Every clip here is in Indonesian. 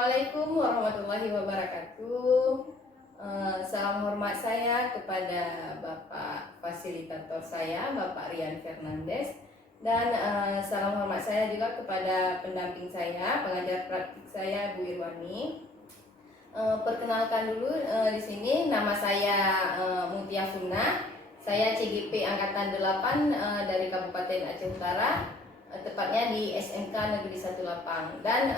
Assalamualaikum warahmatullahi wabarakatuh. Salam hormat saya kepada Bapak Fasilitator saya, Bapak Rian Fernandes, dan salam hormat saya juga kepada pendamping saya, pengajar praktik saya, Bu Irwani. Perkenalkan dulu, di sini nama saya Mutia Funa. Saya CGP Angkatan 8 dari Kabupaten Aceh Utara, tepatnya di SMK Negeri 1 Lapang. Dan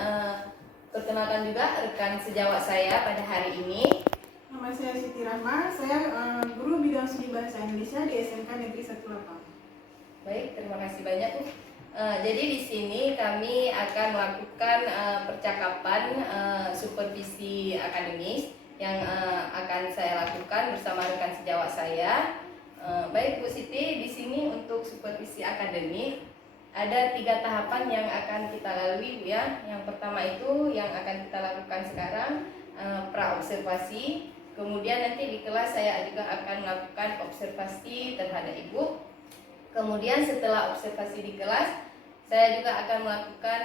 perkenalkan juga rekan sejawat saya pada hari ini. Nama saya Siti Rahma, saya guru bidang studi bahasa Indonesia di SMK Negeri 1 Lapang. Baik, terima kasih banyak Bu. Jadi di sini kami akan melakukan percakapan supervisi akademis yang akan saya lakukan bersama rekan sejawat saya. Baik Bu Siti, di sini untuk supervisi akademik ada 3 tahapan yang akan kita lalui Bu ya. Yang pertama itu yang akan kita lakukan sekarang pra-observasi. Kemudian nanti di kelas saya juga akan melakukan observasi terhadap Ibu. Kemudian setelah observasi di kelas, saya juga akan melakukan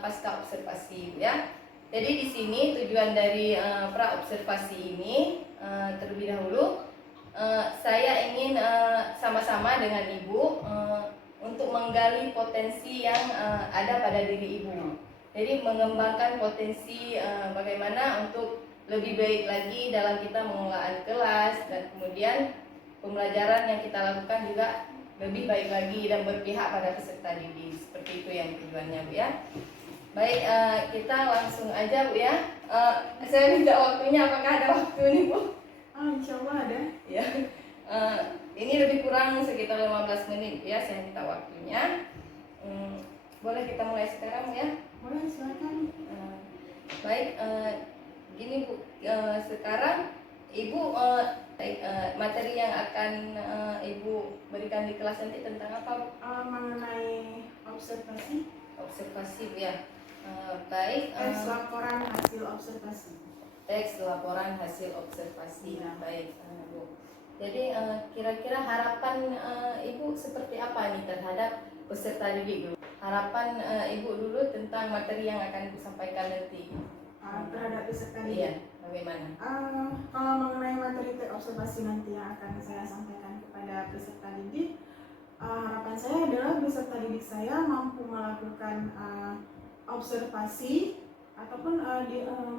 pasca observasi Bu ya. Jadi di sini tujuan dari pra-observasi ini terlebih dahulu saya ingin sama-sama dengan Ibu untuk menggali potensi yang ada pada diri Ibu. Jadi mengembangkan potensi bagaimana untuk lebih baik lagi dalam kita mengelola kelas, dan kemudian pembelajaran yang kita lakukan juga lebih baik lagi dan berpihak pada peserta didik. Seperti itu yang tujuannya Bu ya. Baik, kita langsung aja Bu ya. Saya minta waktunya, apakah ada waktu nih Bu? Insya Allah ada. Ya. Ini lebih kurang sekitar 15 menit ya, saya minta waktunya. Boleh kita mulai sekarang ya? Boleh, silakan. Baik, gini Bu, sekarang Ibu materi yang akan Ibu berikan di kelas nanti tentang apa Bu? Mengenai observasi. Observasi Bu ya. Baik. Teks laporan hasil observasi. Teks laporan hasil observasi. Ya. Baik Bu. Jadi kira-kira harapan Ibu seperti apa nih terhadap peserta didik dulu? Harapan Ibu dulu tentang materi yang akan Ibu sampaikan nanti. Terhadap peserta didik. Iya, bagaimana? Kalau mengenai materi teks observasi nanti yang akan saya sampaikan kepada peserta didik, harapan saya adalah peserta didik saya mampu melakukan observasi ataupun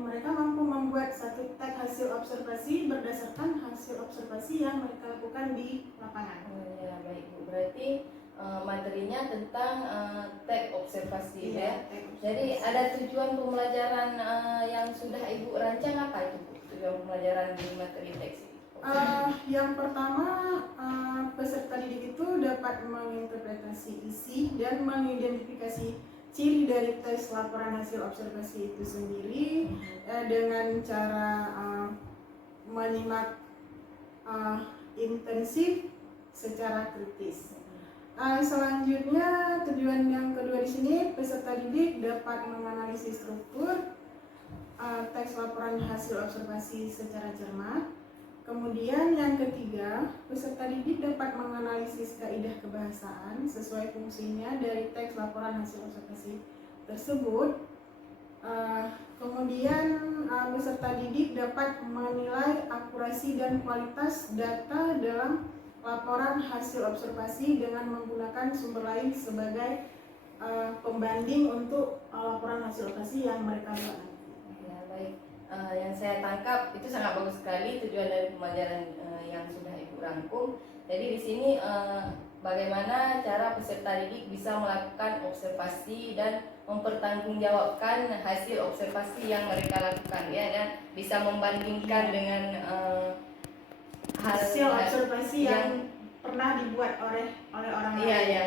mereka mampu membuat satu teks hasil observasi berdasarkan hasil observasi yang mereka lakukan di lapangan. Ya, baik Bu. Berarti materinya tentang teks observasi ya. Jadi ada tujuan pembelajaran yang sudah Ibu rancang apa itu Bu? Tujuan pembelajaran di materi teks ini? Yang pertama, peserta didik itu dapat menginterpretasi isi dan mengidentifikasi ciri dari tes laporan hasil observasi itu sendiri dengan cara menyimak intensif secara kritis. Selanjutnya, tujuan yang kedua di sini, peserta didik dapat menganalisis struktur teks laporan hasil observasi secara cermat. Kemudian yang ketiga, peserta didik dapat menganalisis kaidah kebahasaan sesuai fungsinya dari teks laporan hasil observasi tersebut. Kemudian peserta didik dapat menilai akurasi dan kualitas data dalam laporan hasil observasi dengan menggunakan sumber lain sebagai pembanding untuk laporan hasil observasi yang mereka buat. Ya, baik. Yang saya tangkap itu sangat bagus sekali tujuan dari pembelajaran yang sudah Ibu rangkum. Jadi di sini bagaimana cara peserta didik bisa melakukan observasi dan mempertanggungjawabkan hasil observasi yang mereka lakukan ya, dan bisa membandingkan dengan hasil observasi yang pernah dibuat oleh orang lain. Iya,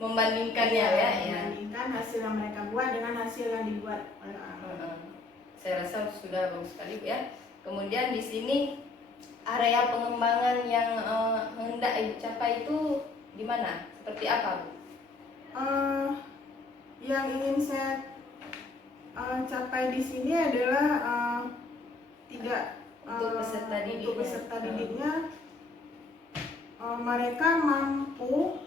membandingkannya ya. Membandingkan hasil yang mereka buat dengan hasil yang dibuat oleh orang lain. Saya rasa sudah bagus sekali Bu ya. Kemudian di sini area pengembangan yang hendak Ibu capai itu di mana? Seperti apa Bu? Yang ingin saya capai di sini adalah tidak untuk peserta didiknya mereka mampu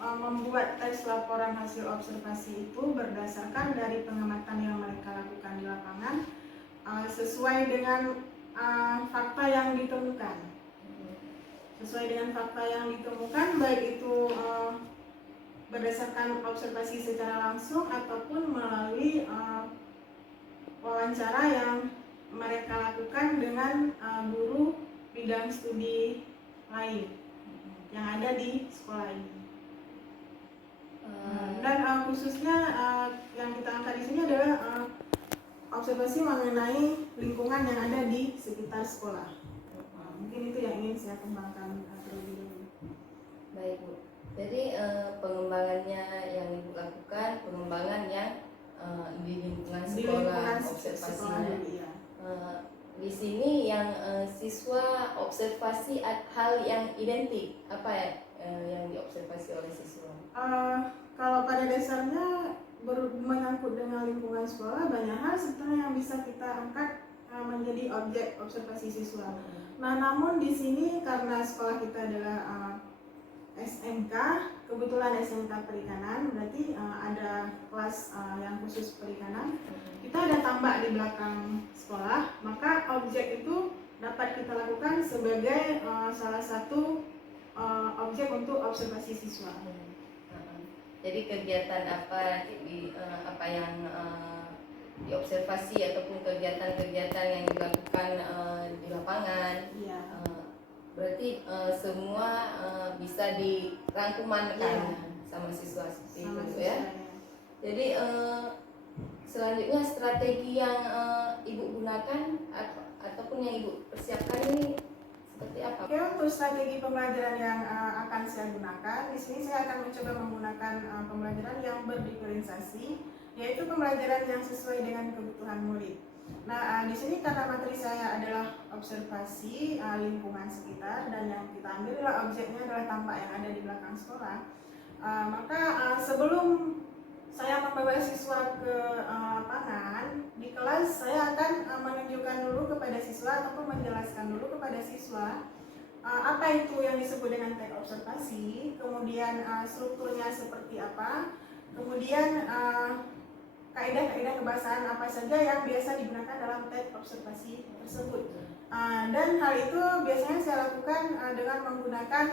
membuat teks laporan hasil observasi itu berdasarkan dari pengamatan yang mereka lakukan di lapangan. sesuai dengan fakta yang ditemukan. Sesuai dengan fakta yang ditemukan, baik itu berdasarkan observasi secara langsung ataupun melalui wawancara yang mereka lakukan dengan guru bidang studi lain yang ada di sekolah ini. Dan khususnya yang kita angkat di sini adalah observasi mengenai lingkungan yang ada di sekitar sekolah. Mungkin itu yang ingin saya kembangkan terlebih dahulu. Baik Bu. Jadi pengembangannya yang Ibu lakukan, pengembangan yang di lingkungan sekolah, observasinya. Iya. Di sini yang siswa observasi hal yang identik, apa ya yang diobservasi oleh siswa? Kalau pada dasarnya menyangkut dengan lingkungan sekolah, banyak hal sebetulnya yang bisa kita angkat menjadi objek observasi siswa. Nah, namun di sini karena sekolah kita adalah SMK, kebetulan SMK Perikanan, berarti ada kelas yang khusus perikanan. Kita ada tambak di belakang sekolah, maka objek itu dapat kita lakukan sebagai salah satu objek untuk observasi siswa. Jadi kegiatan apa yang diobservasi ataupun kegiatan-kegiatan yang dilakukan di lapangan, Iya. berarti semua bisa dirangkumankan sama siswa seperti itu ya. Jadi selanjutnya strategi yang Ibu gunakan ataupun yang Ibu persiapkan ini seperti apa? Oke, untuk strategi pembelajaran yang akan saya gunakan, di sini saya akan mencoba menggunakan pembelajaran yang berdiferensiasi, yaitu pembelajaran yang sesuai dengan kebutuhan murid. Nah, di sini karena materi saya adalah observasi lingkungan sekitar dan yang kita ambil adalah objeknya adalah tambak yang ada di belakang sekolah. Maka sebelum saya membawa siswa ke lapangan, di kelas saya akan menunjukkan dulu kepada siswa ataupun menjelaskan dulu kepada siswa apa itu yang disebut dengan teks observasi, kemudian strukturnya seperti apa, kemudian kaidah-kaidah kebahasaan apa saja yang biasa digunakan dalam teks observasi tersebut. Dan hal itu biasanya saya lakukan dengan menggunakan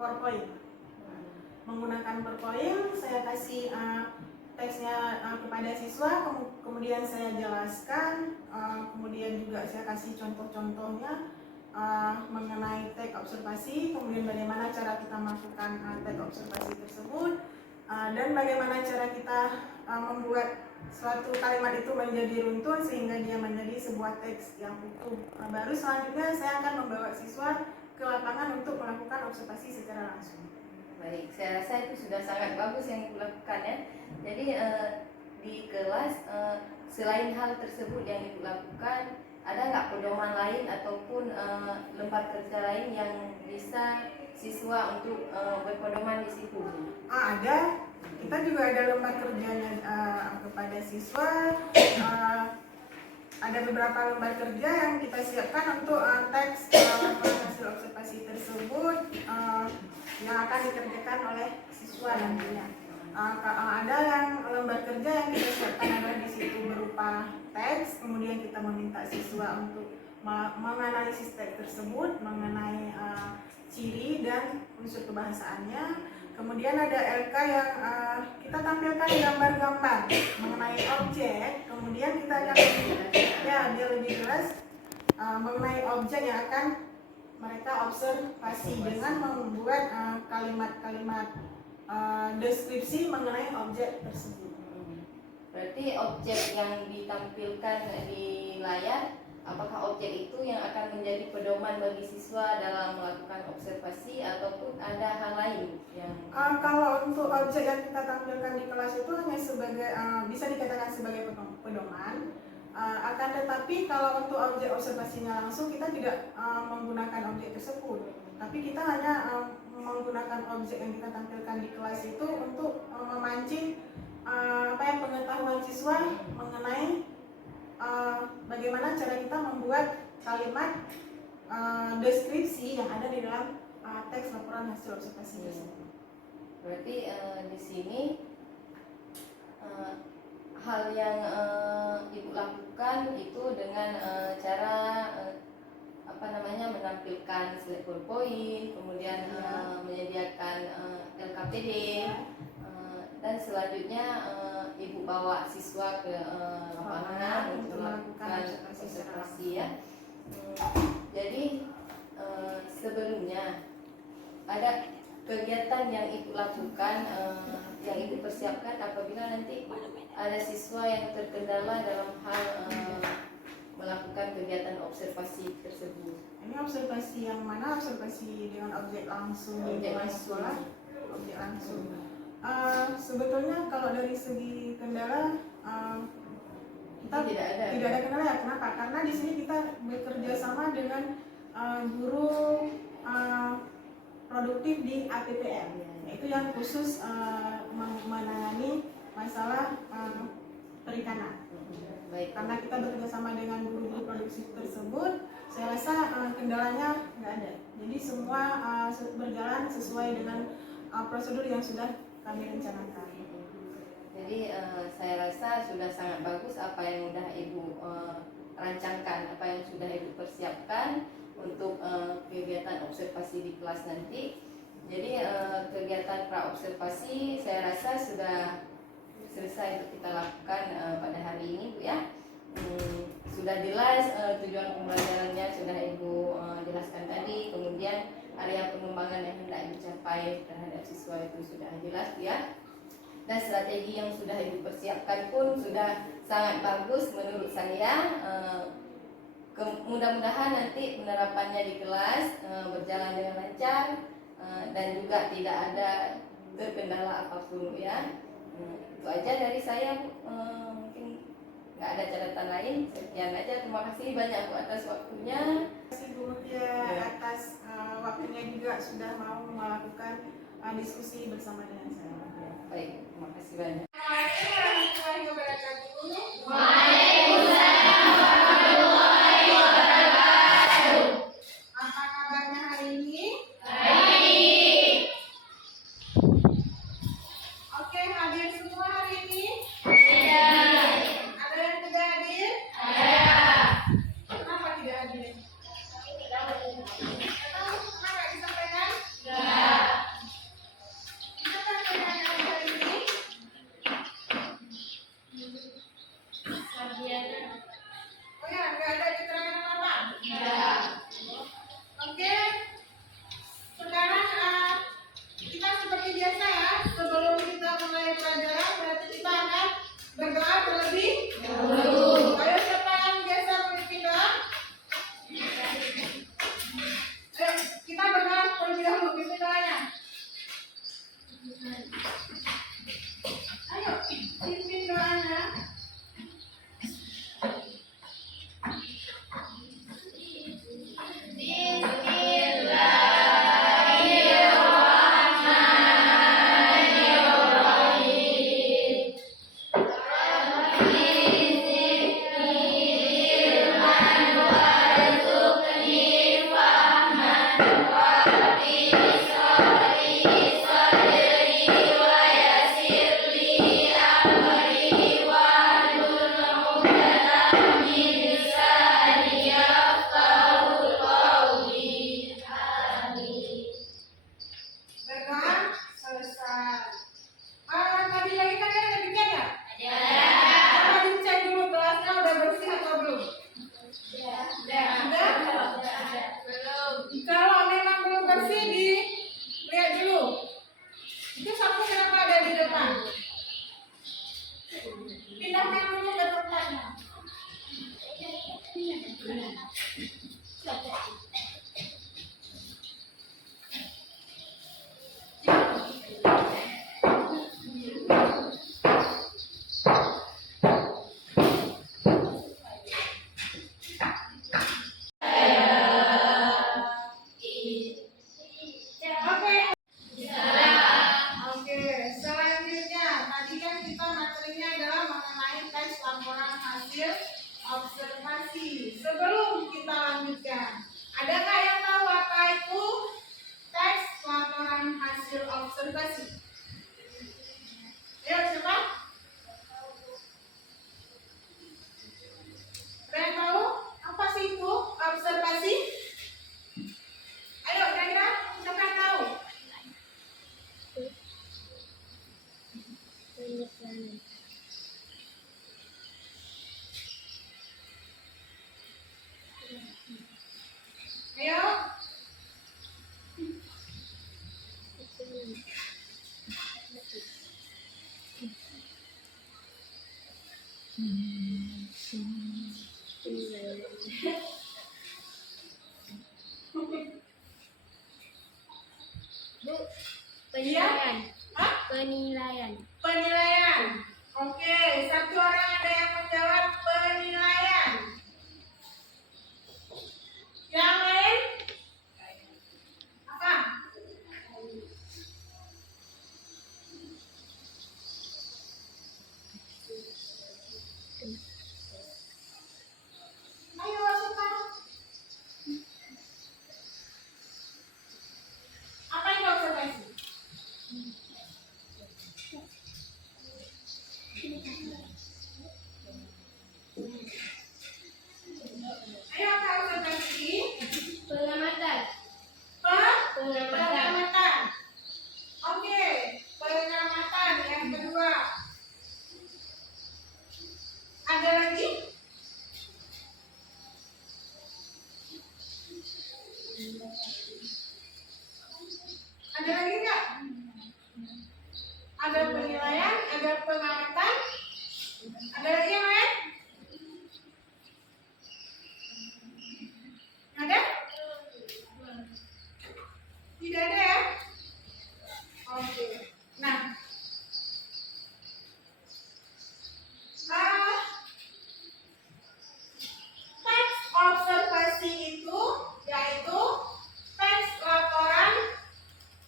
PowerPoint. Menggunakan PowerPoint, saya kasih teksnya kepada siswa, kemudian saya jelaskan, kemudian juga saya kasih contoh-contohnya mengenai teks observasi, kemudian bagaimana cara kita melakukan teks observasi tersebut, dan bagaimana cara kita membuat suatu kalimat itu menjadi runtun sehingga dia menjadi sebuah teks yang utuh. Baru selanjutnya saya akan membawa siswa ke lapangan untuk melakukan observasi secara langsung. Baik, saya rasa itu sudah sangat bagus yang Ibu lakukan ya. Jadi di kelas selain hal tersebut yang Ibu lakukan, ada nggak pedoman lain ataupun lembar kerja lain yang bisa siswa untuk berpedoman di situ? Ada. Kita juga ada lembar kerjanya kepada siswa. Ada beberapa lembar kerja yang kita siapkan untuk teks hasil observasi tersebut yang akan dikerjakan oleh siswa nantinya. Ada yang lembar kerja yang kita siapkan adalah di situ berupa teks, kemudian kita meminta siswa untuk menganalisis teks tersebut mengenai ciri dan unsur kebahasaannya. Kemudian ada LK yang kita tampilkan gambar-gambar mengenai objek, kemudian kita akan biar lebih jelas mengenai objek yang akan mereka observasi dengan membuat kalimat-kalimat deskripsi mengenai objek tersebut. Berarti objek yang ditampilkan di layar, apakah objek itu yang akan menjadi pedoman bagi siswa dalam melakukan observasi ataupun ada hal lain yang kalau untuk objek yang kita tampilkan di kelas itu hanya sebagai bisa dikatakan sebagai pedoman. Akan tetapi kalau untuk objek observasinya langsung kita tidak menggunakan objek tersebut, tapi kita hanya menggunakan objek yang kita tampilkan di kelas itu untuk memancing pengetahuan siswa mengenai bagaimana cara kita membuat kalimat deskripsi yang ada di dalam teks laporan hasil observasi tersebut. Berarti di sini hal yang Ibu lakukan itu dengan cara menampilkan slide PowerPoint, kemudian menyediakan LKPD, dan selanjutnya ibu bawa siswa ke lapangan untuk melakukan observasi ya. Jadi sebelumnya ada kegiatan yang ibu lakukan, yang ibu persiapkan apabila nanti ada siswa yang terkendala dalam hal melakukan kegiatan observasi tersebut. Ini observasi yang mana? Observasi dengan objek langsung di sekolah, objek langsung. Sebetulnya kalau dari segi kendala kita tidak ada kendala ya. Kenapa? Karena di sini kita bekerja sama dengan guru produktif di APPM, yaitu yang khusus menangani masalah perikanan. Baik. Karena kita bekerja sama dengan guru-guru produksi tersebut, saya rasa kendalanya nggak ada. Jadi semua berjalan sesuai dengan prosedur yang sudah kami rencanakan. Jadi saya rasa sudah sangat bagus apa yang sudah ibu rancangkan, apa yang sudah ibu persiapkan untuk kegiatan observasi di kelas nanti. Jadi kegiatan pra observasi saya rasa sudah selesai untuk kita lakukan pada hari ini, Bu ya. Sudah jelas tujuan pembelajarannya sudah ibu jelaskan tadi, kemudian area pengembangan yang hendak dicapai terhadap siswa itu sudah jelas, Bu ya. Dan strategi yang sudah ibu persiapkan pun sudah sangat bagus menurut saya. Mudah-mudahan nanti penerapannya di kelas berjalan dengan lancar dan juga tidak ada terkendala apapun ya. Itu aja dari saya, mungkin nggak ada catatan lain. Sekian aja, terima kasih banyak Bu atas waktunya. Terima kasih Bu atas waktunya juga sudah mau melakukan diskusi bersama dengan saya. Baik, terima kasih banyak. Apa kabarnya hari ini? Oke, hadir semua hari ini? Ada yang tidak hadir? Kenapa tidak hadir? Kenapa disampaikan? Oh ya, nggak ada keterangan apa-apa? Oke, sekarang kita seperti biasa ya, sebelum kita mulai pelajaran berarti kita akan berdoa terlebih dahulu. Ayo siapa yang biasa memimpin doa? Ayo kita berdoa terlebih dahulu, pimpin doanya. Ayo pimpin doanya. Berdoa selesai. Tadi lagi kan ada demikian ya? Coba dicek dulu gelasnya udah bersih atau belum? Sudah? Belum. Kalau memang belum bersih, dilihat dulu. Itu sapu kenapa ada di depan? Pindahkan dulu ke tempatnya. Oke, selanjutnya tadi kan kita materinya adalah mengenai tes laporan hasil observasi. Sebelum kita lanjutkan, adakah yang tahu apa itu tes laporan hasil observasi? Ya, siapa? Bu, penilaian. Hah? Penilaian. Penilaian. Oke, satu orang ada yang menjawab penilaian. Yang lain? Apa? Ayo sekarang. Apa yang kau observasi? Ayo kau observasi. Pengamatan. Pengamatan. Pengamatan. Oke, pengamatan yang kedua. Ada lagi? Ada lagi nggak? Ada penilaian, ada pengamatan, ada lagi yang lain? Ada? Tidak ada ya? Oke. Nah, teks observasi itu yaitu teks laporan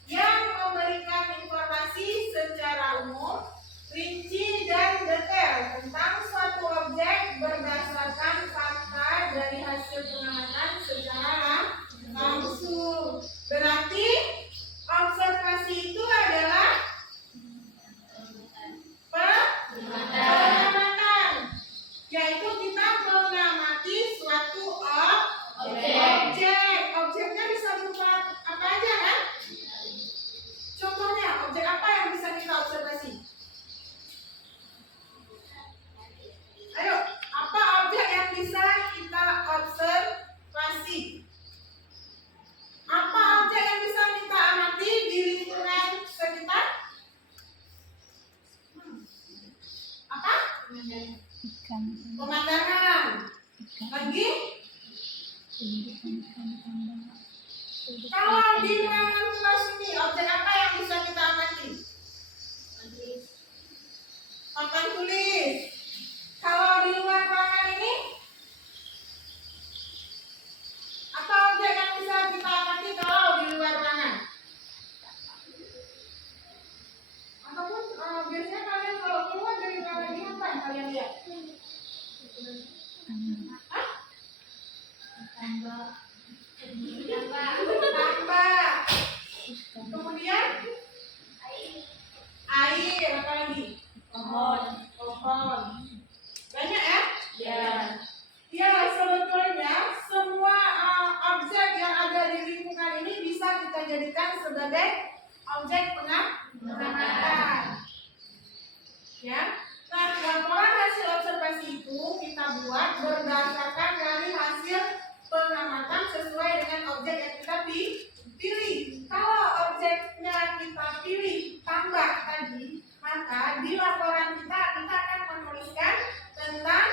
yang memberikan informasi secara umum, rinci dan detail tentang suatu objek berdasarkan fakta dari hasil pengamatan secara langsung. Berarti observasi itu adalah pengamatan, yaitu kita mengamati suatu objek. Objeknya bisa berupa apa aja kan? Contohnya, objek apa yang bisa kita observasi? Ayo, apa objek yang bisa kita observasi? Apa objek yang bisa kita amati di lingkungan sekitar? Apa? Pemandangan. Lagi? Kalau di ruangan kelas ini, objek apa yang bisa kita amati? Papan tulis. Kalau di luar ruangan ini, apa objek yang bisa kita amati kalau di luar ruangan? Ataupun biasanya kalian kalau keluar dari ruangan ini apa yang kalian lihat? Hah? Tambah. Kemudian air, apa lagi? Pohon. Banyak ya? Ya. Ya, sebetulnya semua objek yang ada di lingkungan ini bisa kita jadikan sebagai objek pengamatan. Ya. Nah, laporan hasil observasi itu kita buat berdasarkan dari hasil pengamatan sesuai dengan objek yang kita pilih. Kalau objeknya kita pilih tambah tadi, maka di laporan kita akan menuliskan tentang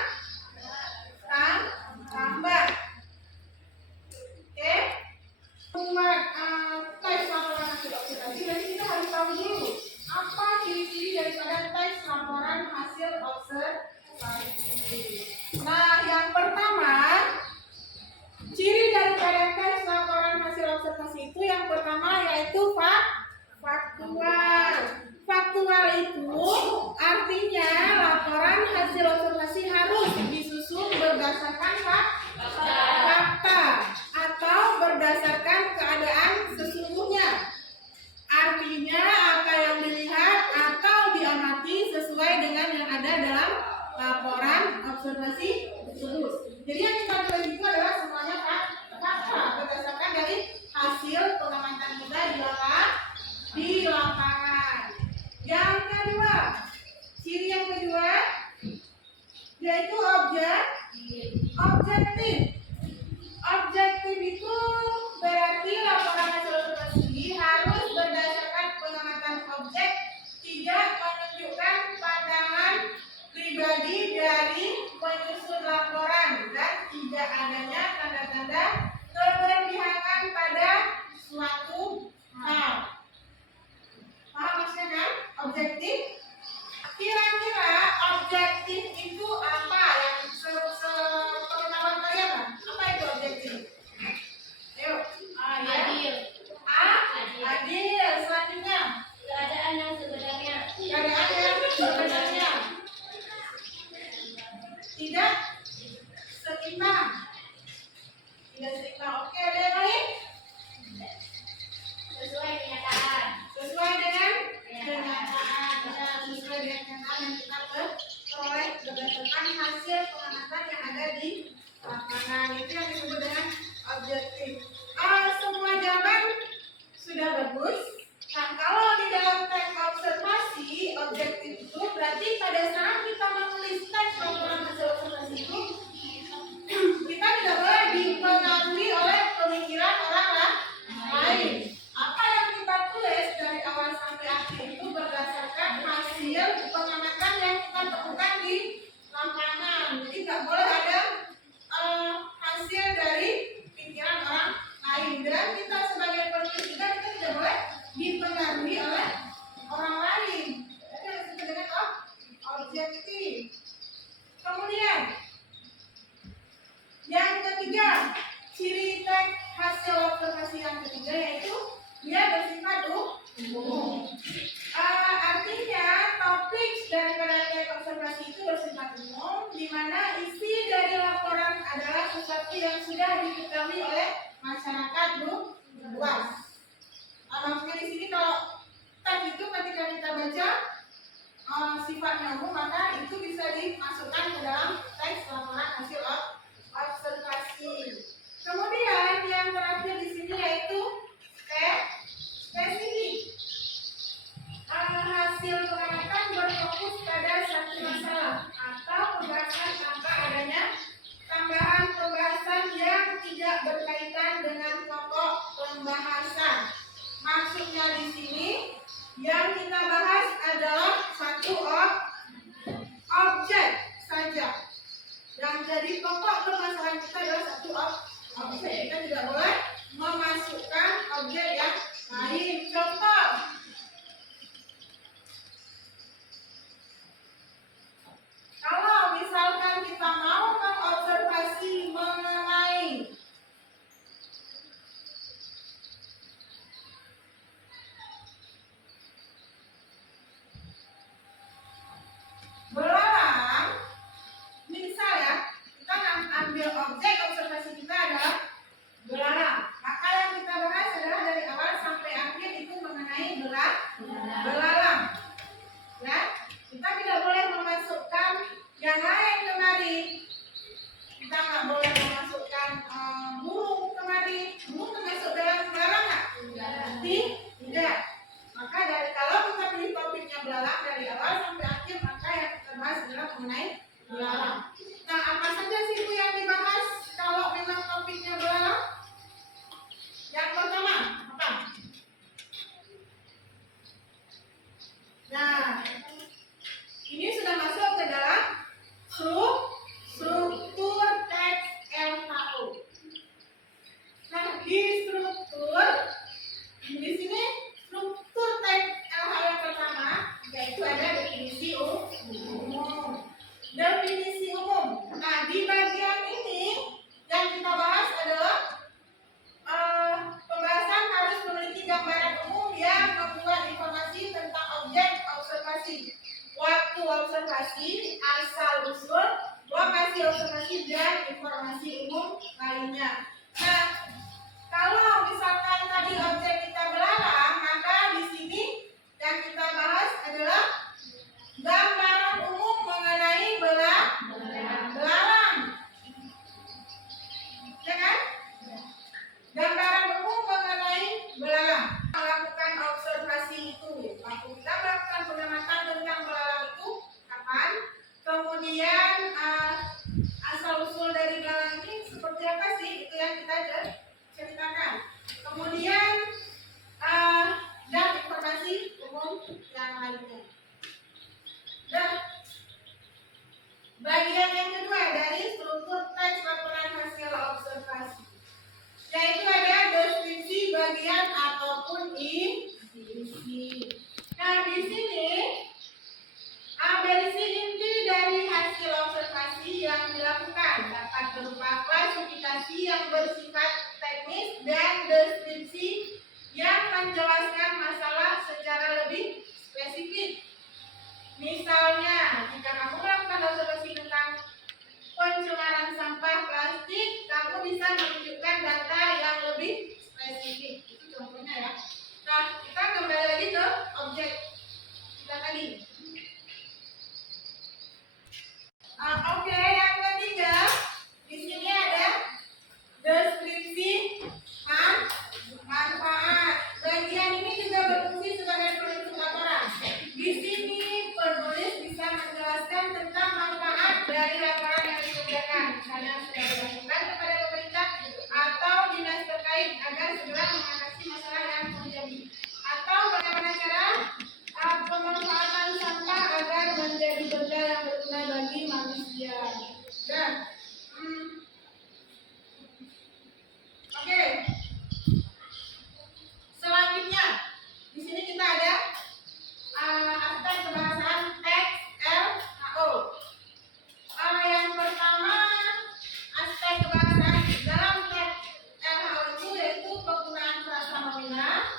tambah. Oke? Buat tes laporan hasil observasi, jadi kita harus tahu dulu apa ciri-ciri daripada tes laporan hasil observasi. Nah, yang pertama, ciri daripada tes laporan hasil observasi itu yang pertama yaitu faktual. Faktual itu artinya laporan hasil observasi harus disusun berdasarkan fakta atau berdasarkan keadaan sesungguhnya. Artinya apa yang dilihat atau diamati sesuai dengan yang ada dalam laporan observasi tersebut. Jadi yang kita tulis itu adalah semuanya fakta berdasarkan dari hasil pengamatan kita di lapangan. Yang kedua, ciri yang kedua yaitu objektif. Objektif itu berarti laporan hasil observasi harus berdasarkan pengamatan objek, tidak menunjukkan pandangan pribadi dari tidak seimbang. Tidak seimbang. Oke, ada yang lain? Sesuai kenyataan. Sesuai dengan kenyataan. Ya, sesuai dengan kenyataan yang kita peroleh berdasarkan hasil pengamatan yang ada di lapangan. Itu yang disebut dengan objektif. Semua jawaban sudah bagus. Nah, kalau di dalam teks observasi objektif itu berarti pada saat kita menulis teks laporan hasil observasi itu kita tidak boleh dipengaruhi oleh pemikiran orang lain. Apa yang kita tulis dari awal sampai akhir itu berdasarkan hasil pengamatan yang kita temukan di lapangan. Jadi nggak boleh ada hasil dari pikiran orang lain. Dan kita sebagai penulis juga kita tidak boleh dipengaruhi oleh orang lain. Itu yang disebut dengan objektif. Kemudian yang ketiga, ciri teks hasil observasi yang ketiga yaitu dia bersifat umum. Artinya topik daripada teks observasi itu bersifat umum, di mana isi dari laporan adalah sesuatu yang sudah diketahui oleh masyarakat luas. Maksudnya di sini kalau teks itu ketika kita baca sifatnya umum, maka itu bisa dimasukkan ke dalam teks laporan hasil observasi. Kemudian yang terakhir di sini yaitu spesifik. Hasil pengamatan berfokus pada satu masalah atau pembahasan tanpa adanya tambahan pembahasan yang tidak berkaitan dengan pokok pembahasan. Maksudnya di sini yang kita bahas adalah satu objek saja. Yang jadi pokok permasalahan kita adalah satu objek. Kita tidak boleh memasukkan objek yang lain. Contoh, kalau misalkan kita mau mengobservasi mengenai belalang, misal ya, kita ambil objek observasi kita adalah belalang. Maka yang kita bahas adalah dari awal sampai akhir itu mengenai belalang. Ya, kita tidak boleh memasukkan yang lain kemari. Kita nggak boleh memasukkan burung kemari. Burung termasuk dalam belalang nggak? Tidak. Maka kalau kita pilih topiknya belalang dari awal sampai akhir, maka yang kita bahas adalah mengenai belalang. Nah, apa saja sih Bu yang dibahas kalau memang topiknya belalang? Yang pertama, apa? Nah, ini sudah masuk ke dalam struktur teks LHO. Nah, di struktur di sini struktur teks LHO yang pertama yaitu ada definisi umum. Definisi umum. Nah, di bagian ini yang kita bahas adalah pembahasan harus memiliki gambaran umum yang membuat informasi tentang objek observasi, waktu observasi, asal usul, lokasi observasi, dan informasi umum lainnya. Nah, kalau misalkan tadi objek kita belalang, maka di sini yang kita bahas adalah gambaran umum mengenai belalang. Ya kan? Gambaran umum mengenai belalang. Melakukan observasi itu, waktu kita melakukan pengamatan tentang belalang itu kapan? Kemudian asal usul dari belalang ini seperti apa sih? Itu yang kita ceritakan. Kemudian dan informasi umum yang lainnya. Dan bagian yang kedua dari struktur teks laporan hasil observasi, yaitu ada deskripsi bagian ataupun isi. Nah, di sini berisi inti dari hasil observasi yang dilakukan dapat berupa klasifikasi yang bersifat teknis dan deskripsi yang menjelaskan masalah secara lebih spesifik. Misalnya, jika kamu melakukan observasi tentang dari laporan yang dikerjakan. Misalnya sudah dilakukan kepada pemerintah atau dinas terkait agar segera mengatasi masalah yang terjadi. Atau bagaimana cara pemanfaatan sampah agar menjadi benda yang berguna bagi manusia. Dan oke. Selanjutnya di sini kita ada aspek kebahasaan teks LHO. Yang pertama aspek kebahasaan dalam teks LHO itu yaitu penggunaan frasa nomina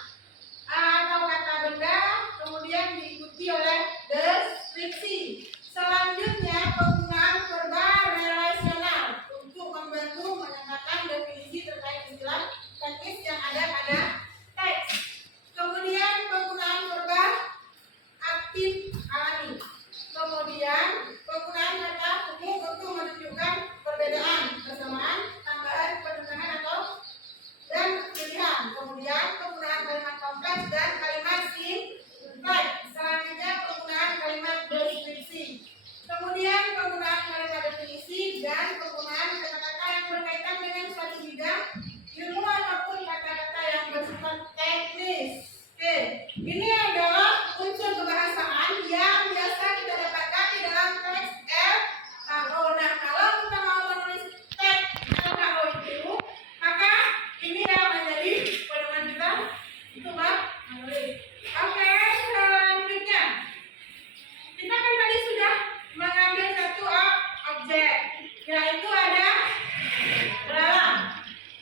atau kata benda, kemudian diikuti oleh deskripsi. Selanjutnya penggunaan verba relasional untuk membantu menyatakan definisi terkait istilah teknis yang ada pada teks. Kemudian penggunaan verba aktif alami. Kemudian penggunaan kata umum untuk menunjukkan perbedaan, kesamaan, tambahan, penentangan atau dan pilihan. Kemudian penggunaan kalimat kompleks dan kalimat simpleks. Selanjutnya penggunaan kalimat deskripsi. Kemudian penggunaan kalimat definisi dan penggunaan kata-kata yang berkaitan dengan suatu bidang ilmu ataupun kata-kata yang bersifat teknis. Oke, ini adalah unsur kebahasaan yang biasa kita dapatkan di dalam teks LHO. Nah, kalau kita mau menulis teks LHO itu, maka ini yang menjadi pedoman kita untuk menulis. Oke, selanjutnya kita kan tadi sudah mengambil satu objek, yaitu ada belalang.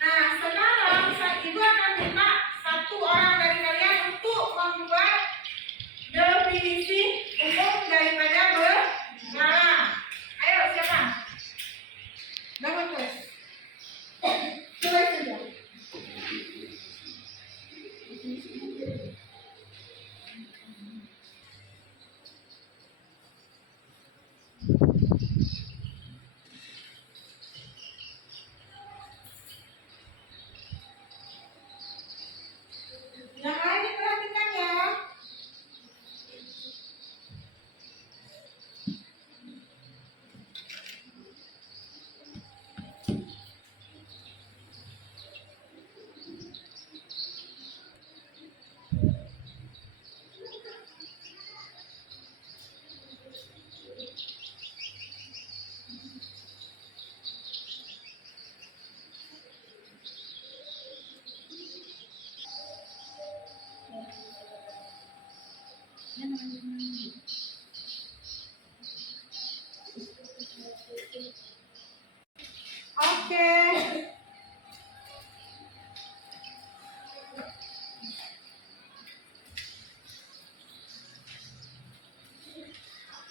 Nah, sekarang ibu akan minta satu orang dari kalian untuk membuat definisi umum daripada belalang. Ayo, siapa? Bangun terus. Coba saja. Yang lain diperhatikan ya. Oke.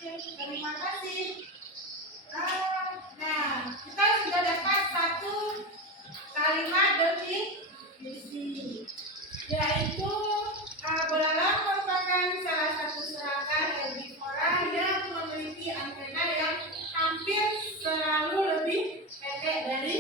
Terima kasih. Nah, kita sudah dapat satu kalimat definisi, yaitu belalang merupakan salah satu serangga herbivora yang memiliki antena yang hampir selalu lebih pendek dari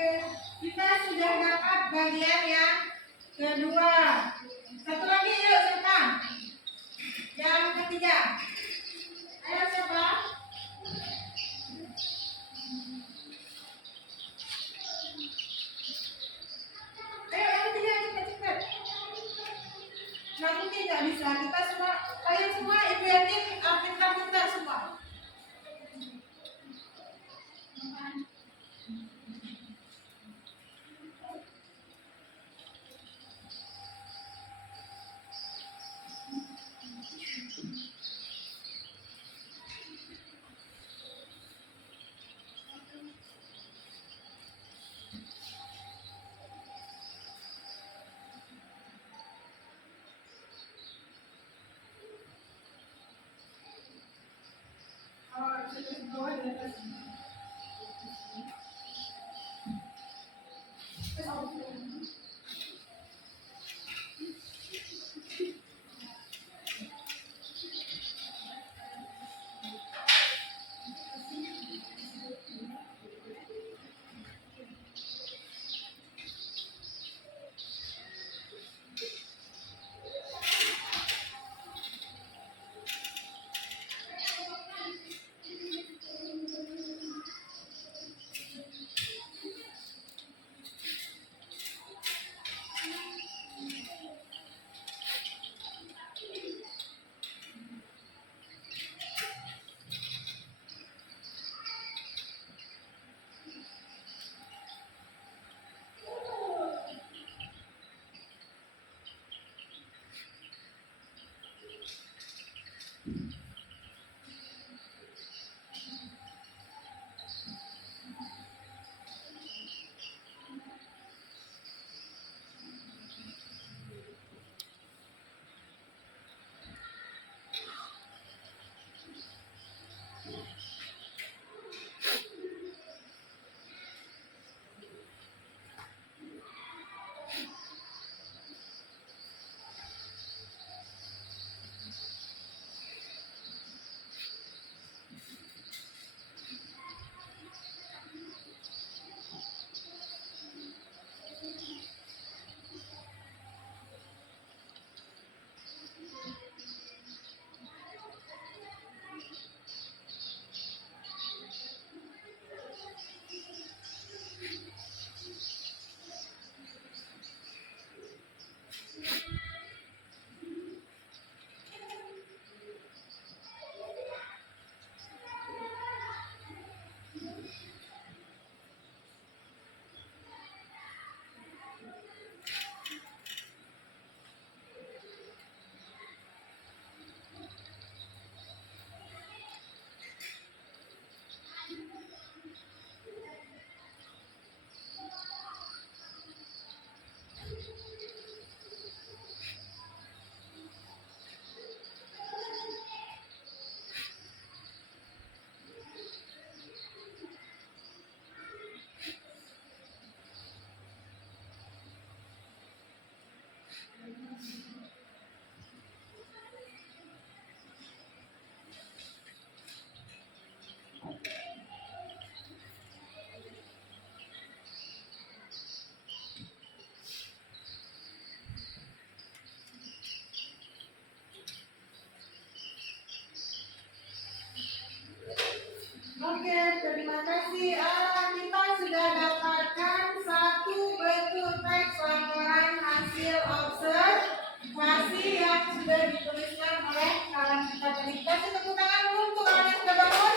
Oke, kita sudah dapat bagian yang kedua. Satu lagi yuk siapa? Yang ketiga. Ayo siapa? Ayo yang ketiga cepat-cepat. Nanti tidak bisa. Kita semua, kalian semua ibu yakin pintar-pintar semua. Oke, terima kasih. Kita sudah dapatkan satu bentuk teks laporan hasil observasi yang sudah dituliskan oleh kawan kita tadi. Kasih tepuk tangan dulu untuk orang yang sudah bangun.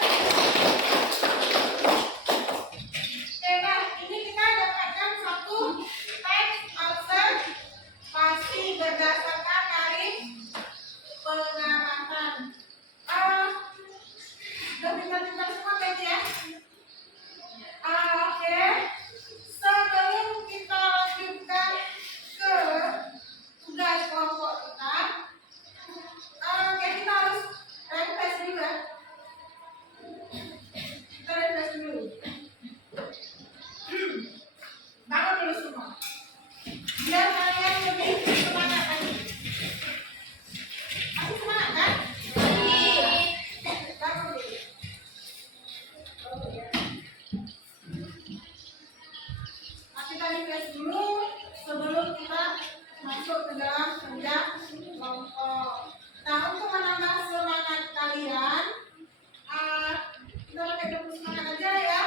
Oke, nah ini kita dapatkan satu teks observasi berdasarkan dari pengamatan. Udah pintar-pintar semua kan ya? Oke. Sebelum kita lanjutkan ke tugas kelompok kita, semangat aja ya.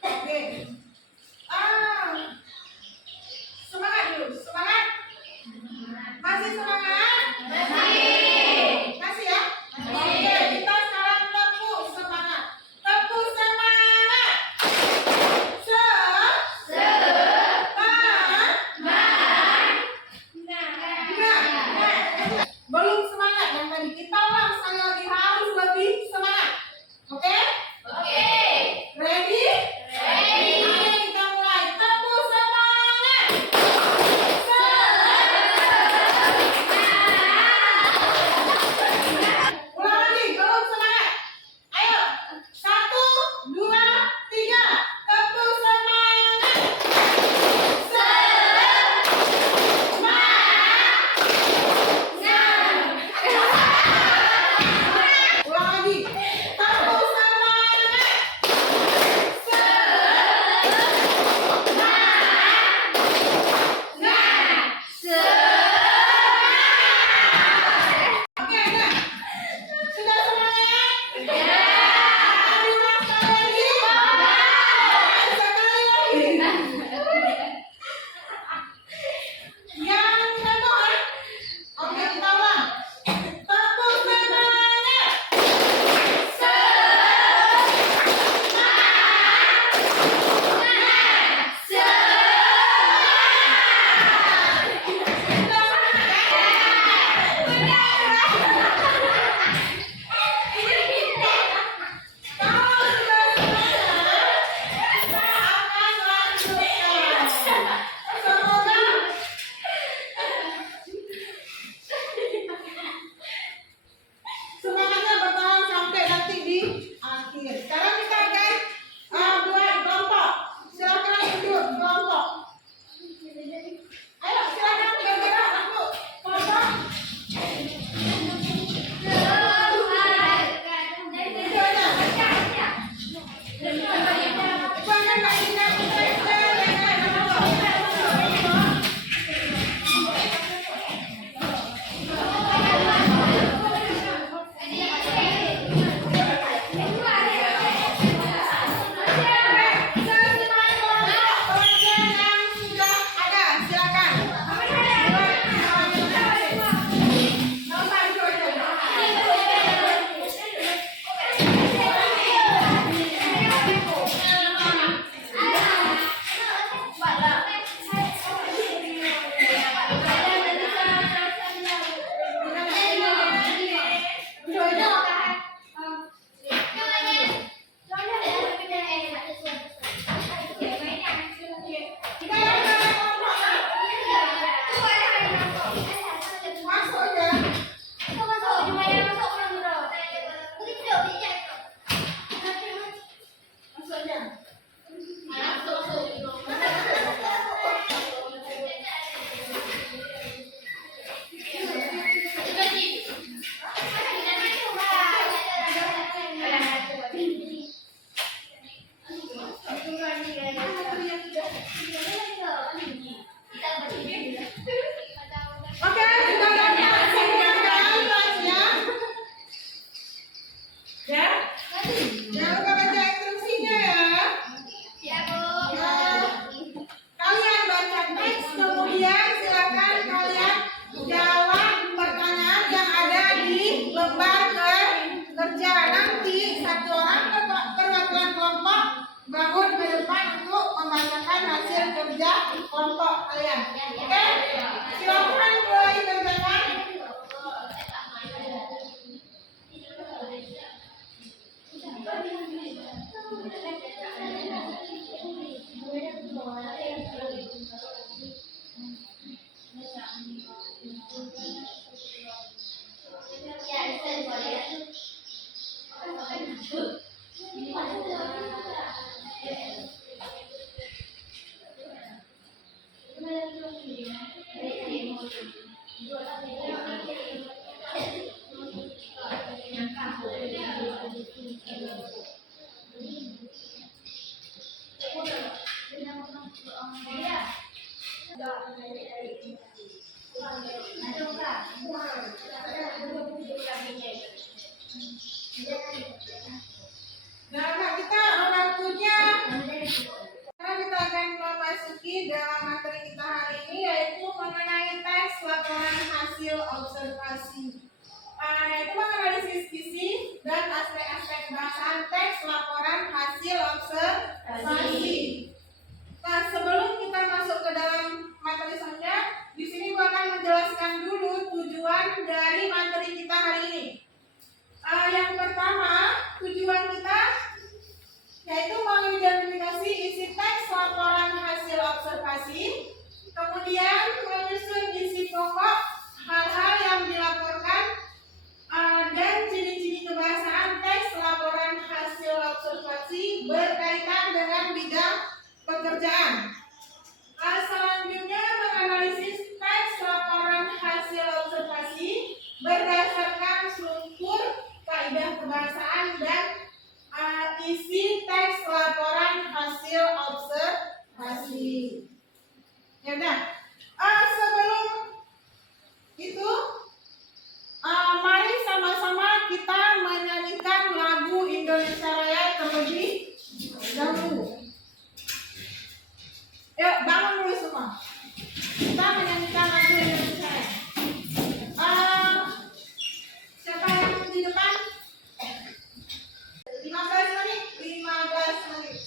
Oke. Semangat dulu, semangat. Masih semangat? Masih ya? Oke, kita sekarang tepuk semangat. Tepuk semangat. Belum semangat yang tadi. Kita ulang sekali lagi, harus lebih semangat. Oke? Ready? Ayo kita mulai. Tepuk semangat. Ulang lagi, belum semangat. Ayo. 1, 2, 3. Tepuk semangat. Ulang lagi. Tepuk semangat. Oke, enggak? Sudah semangat? Sekali lagi. Sekali lagi. Yang kedua. Oke, kita ulang. Tepuk semangat. Kalau sudah semangat, kita akan lanjutkan. Semoga semangatnya bertahan sampai nanti di akhir. Sekarang kita akan buat kelompok. Silakan duduk kelompok. Ayo silakan bergerak untuk kelompok. Bukan Mbak Ina, masuk ya. Masuk ya. Oke, kita dapat semua kan kelasnya? Ya? Jangan lupa baca instruksinya ya. Kalian baca teks, kemudian silakan kalian jawab pertanyaan yang ada di lembar kerja. Nanti satu orang perwakilan kelompok bangun ke depan untuk membacakan hasil kerja kelompok kalian. Oke? Silakan mulai kerjakan. Nah, Masih. Nah, sebelum kita masuk ke dalam materi selanjutnya, di sini gua akan menjelaskan dulu tujuan dari materi kita hari ini. Yang pertama, tujuan kita yaitu mengidentifikasi isi teks laporan hasil observasi, kemudian menyusun isi pokok hal-hal yang dilaporkan, dan ciri-ciri kebahasaan teks laporan hasil observasi berkaitan dengan bidang pekerjaan. Selanjutnya menganalisis teks laporan hasil observasi berdasarkan struktur, kaidah kebahasaan, dan isi teks laporan hasil observasi. Ya udah. Sebelum itu, mari sama-sama kita menyanyikan lagu Indonesia Raya terlebih dahulu. Yuk, bangun dulu semua. Kita menyanyikan lagu Indonesia Raya. Siapa yang di depan? 15 menit. 15 menit.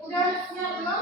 Udah siap belum?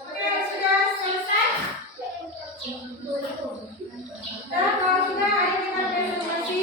Oke, sudah selesai? Nah, kalau sudah, ayo kita presentasi.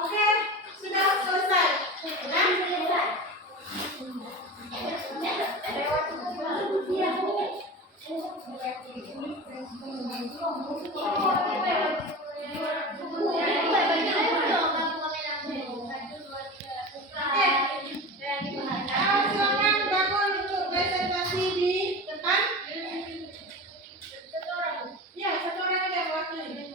Oke, sudah selesai. Nah, silakan bangun untuk presentasi di depan. Ya, satu orang aja mewakili.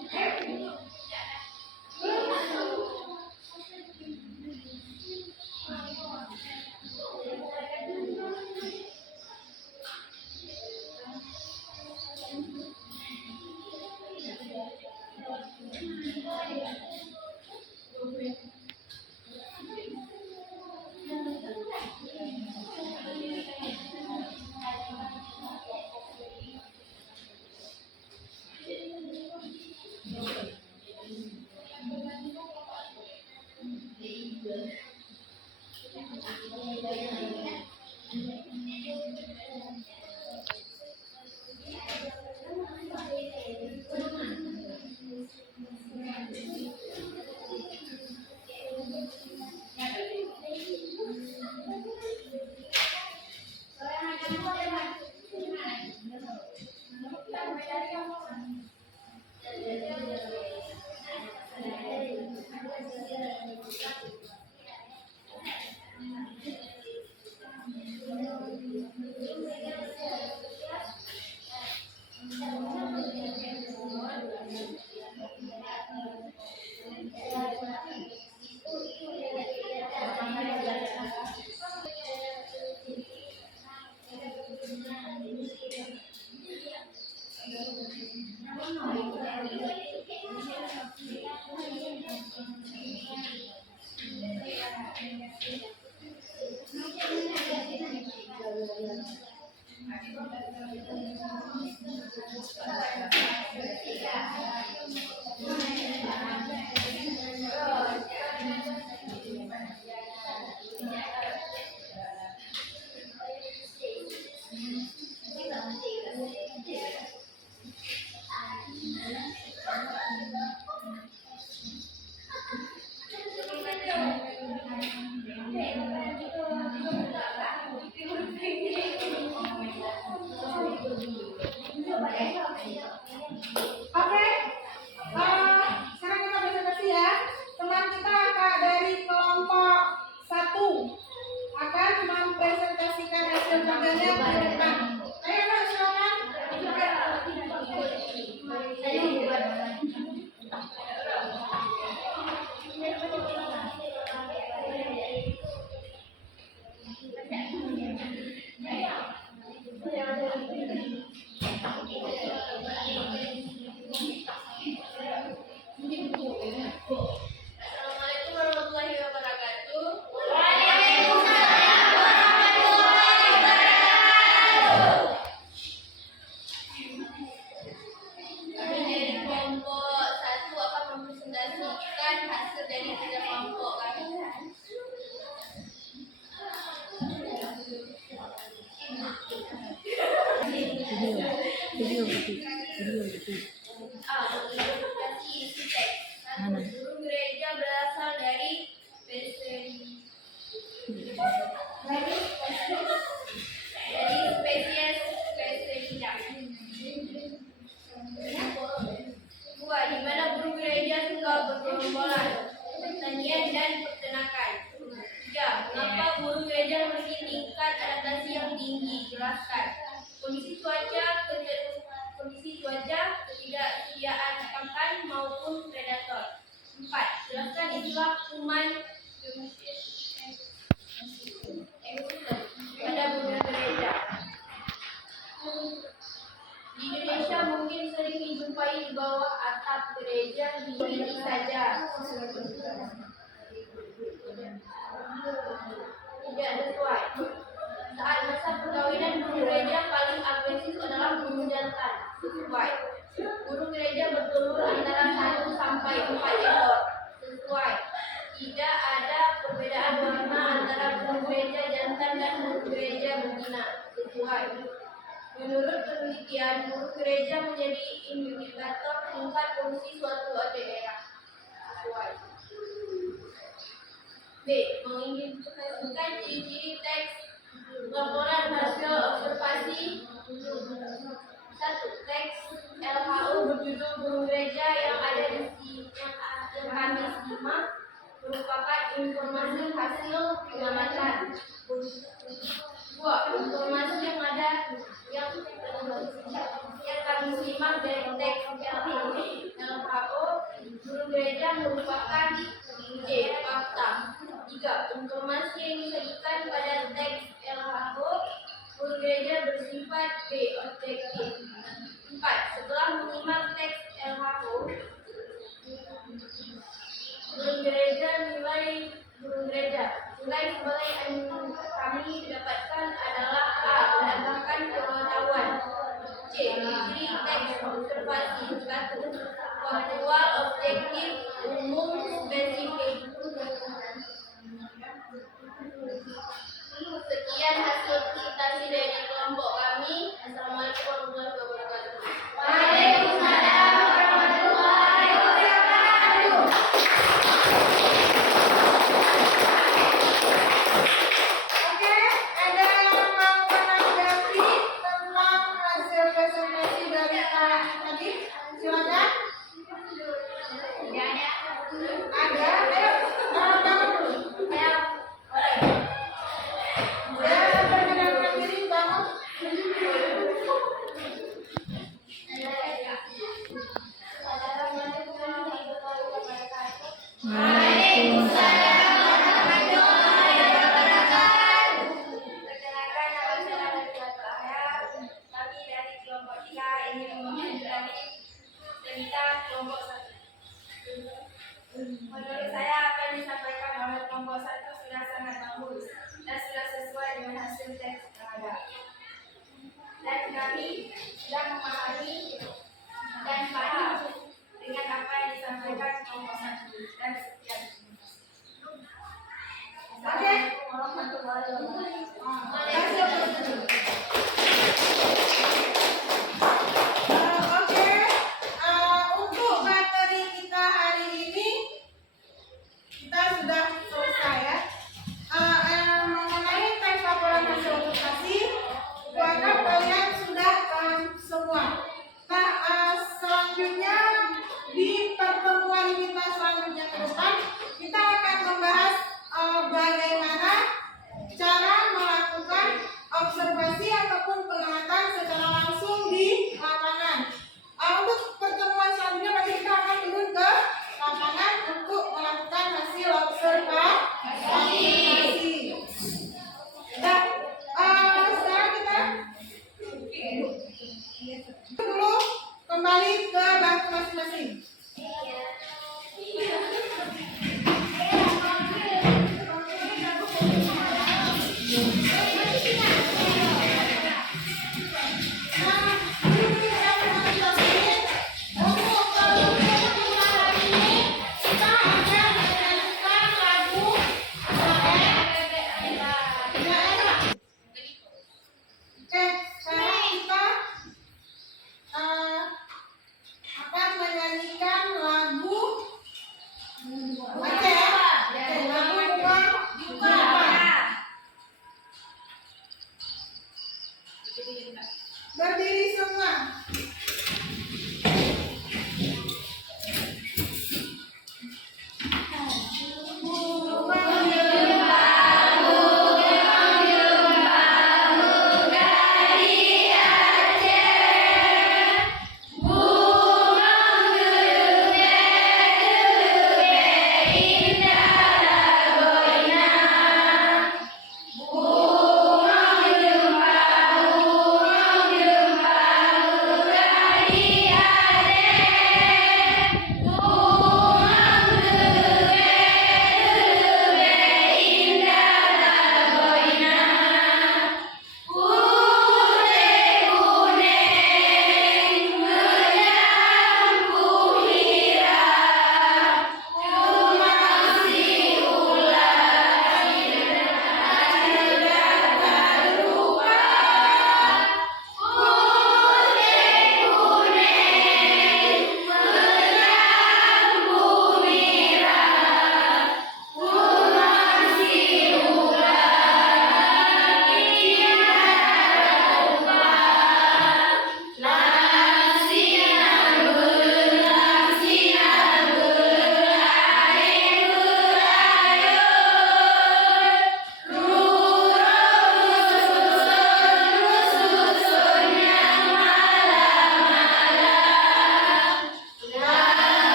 Oke, sekarang kita presentasi ya. Teman kita Kak dari kelompok 1 akan mempresentasikan hasil kerjanya ke depan. Ayo Kak, silakan. Assalamualaikum warahmatullahi wabarakatuh. Kami dari kelompok 1 akan mempresentasikan hasil dari kerja kelompok kami. Presentasi isi teks. Guru gereja berasal dari spesies Peseridia. 2. Di mana guru gereja suka bergerombolan, pertanian dan peternakan. 3. Mengapa guru gereja memiliki tingkat adaptasi yang tinggi? Jelaskan. Kondisi cuaca, ketidaksediaan mendapatkan istilah kuman pada burung gereja. Di Indonesia mungkin sering dijumpai di bawah atap gereja ini saja. Tidak sesuai. Saat masa perkawinan burung gereja paling agresif adalah burung jantan. Sesuai. Burung gereja bertelur antara 1 sampai 4 ekor. Sesuai. Tidak ada perbedaan warna antara burung gereja jantan dan burung gereja betina. Sesuai. Menurut penelitian, burung gereja menjadi indikator tingkat fungsi suatu daerah. Sesuai. B. Mengidentifikasikan ciri-ciri teks laporan hasil observasi. 1. Teks LHU berjudul burung gereja yang ada di yang kami simak merupakan informasi hasil pengamatan. 2. Informasi yang ada yang kami simak dari teks LHO burung gereja merupakan C. Fakta. 3. Informasi yang disajikan pada teks LHO burung gereja bersifat B. Objektif. 4. Setelah menyimak teks LHO burung gereja nilai sebagai kami dapatkan adalah A. Menambahkan pengetahuan. C. Ciri teks observasi. 1. Faktual, objektif, umum, spesifik. Sekian hasil presentasi dari kelompok kami. Assalamualaikum warahmatullahi wabarakatuh. Waalaikumsalam warahmatullahi wabarakatuh. Oke, ada yang mau menanggapi tentang hasil presentasi dari Kak tadi? Silakan. Ada? Ayo, bangun dulu. Ya, perkenalkan diri, bangun. Waalaikumsalam warahmatullahi wabarakatuh. Perkenalkan, nama saya Nadia Cahaya. Kami dari kelompok 3 ingin menghadiri cerita kelompok 1. Menurut saya apa yang disampaikan oleh kelompok 1 sudah sangat bagus dan sudah sesuai dengan hasil teks yang ada. Dan kami sudah memahami dan paham dengan apa yang disampaikan kelompok 1 dan sekian. Oke. Warahmatullahi wabarakatuh. Oke, untuk materi kita hari ini kita sudah selesai ya. Mengenai teks laporan hasil observasi, kuantum kalian sudah paham semua. Nah, selanjutnya di pertemuan kita selanjutnya ke depan kita akan membahas bagaimana cara melakukan observasi ataupun pengamatan secara langsung di lapangan. Untuk pertemuan selanjutnya berarti kita akan turun ke lapangan untuk melakukan hasil observasi.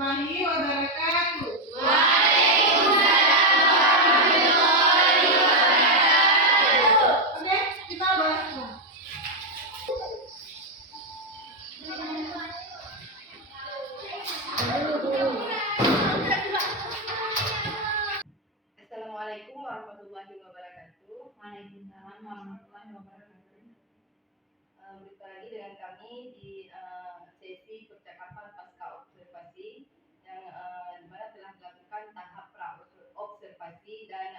warahmatullahi wabarakatuh. Oke, kita bahas. Assalamualaikum warahmatullahi wabarakatuh. Waalaikumsalam warahmatullahi wabarakatuh. Berjumpa lagi dengan kami di sesi percakapan pasca observasi yang di mana telah dilakukan tahap pra observasi dan